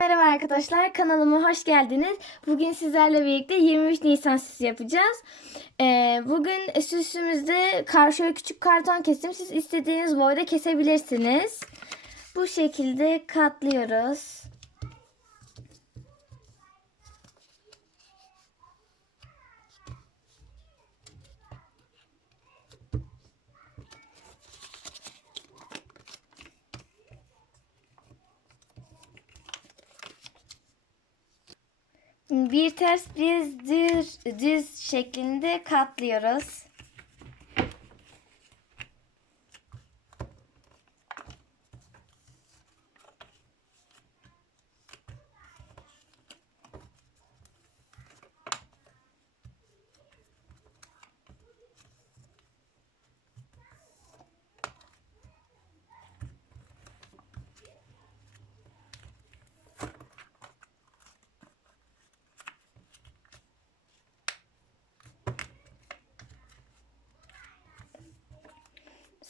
Merhaba arkadaşlar kanalıma hoş geldiniz. Bugün sizlerle birlikte 23 Nisan süsü yapacağız. Ee, bugün süsümüzde kar şöyle küçük karton kestim. Siz istediğiniz boyda kesebilirsiniz. Bu şekilde katlıyoruz. Bir ters bir düz, düz şeklinde katlıyoruz.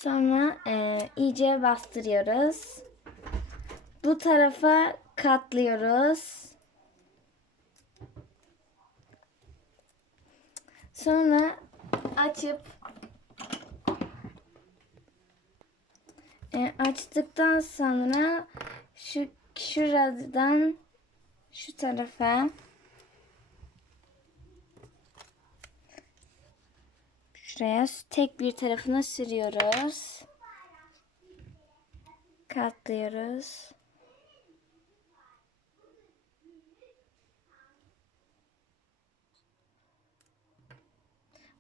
Sonra e, iyice bastırıyoruz. Bu tarafa katlıyoruz. Sonra açıp e, açtıktan sonra şu şuradan şu tarafa Şuraya tek bir tarafına sürüyoruz. Katlıyoruz.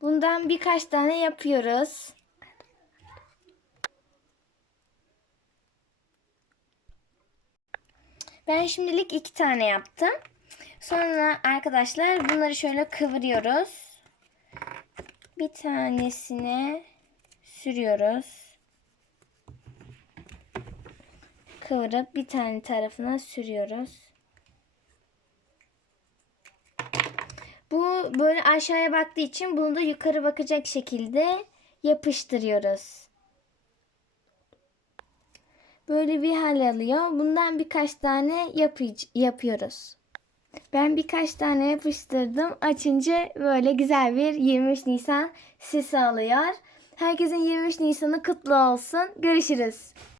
Bundan birkaç tane yapıyoruz. Ben şimdilik iki tane yaptım. Sonra arkadaşlar bunları şöyle kıvırıyoruz bir tanesine sürüyoruz. Kıvırıp bir tane tarafına sürüyoruz. Bu böyle aşağıya baktığı için bunu da yukarı bakacak şekilde yapıştırıyoruz. Böyle bir hal alıyor. Bundan birkaç tane yapıyoruz. Ben birkaç tane yapıştırdım. Açınca böyle güzel bir 23 Nisan süsü alıyor. Herkesin 23 Nisan'ı kutlu olsun. Görüşürüz.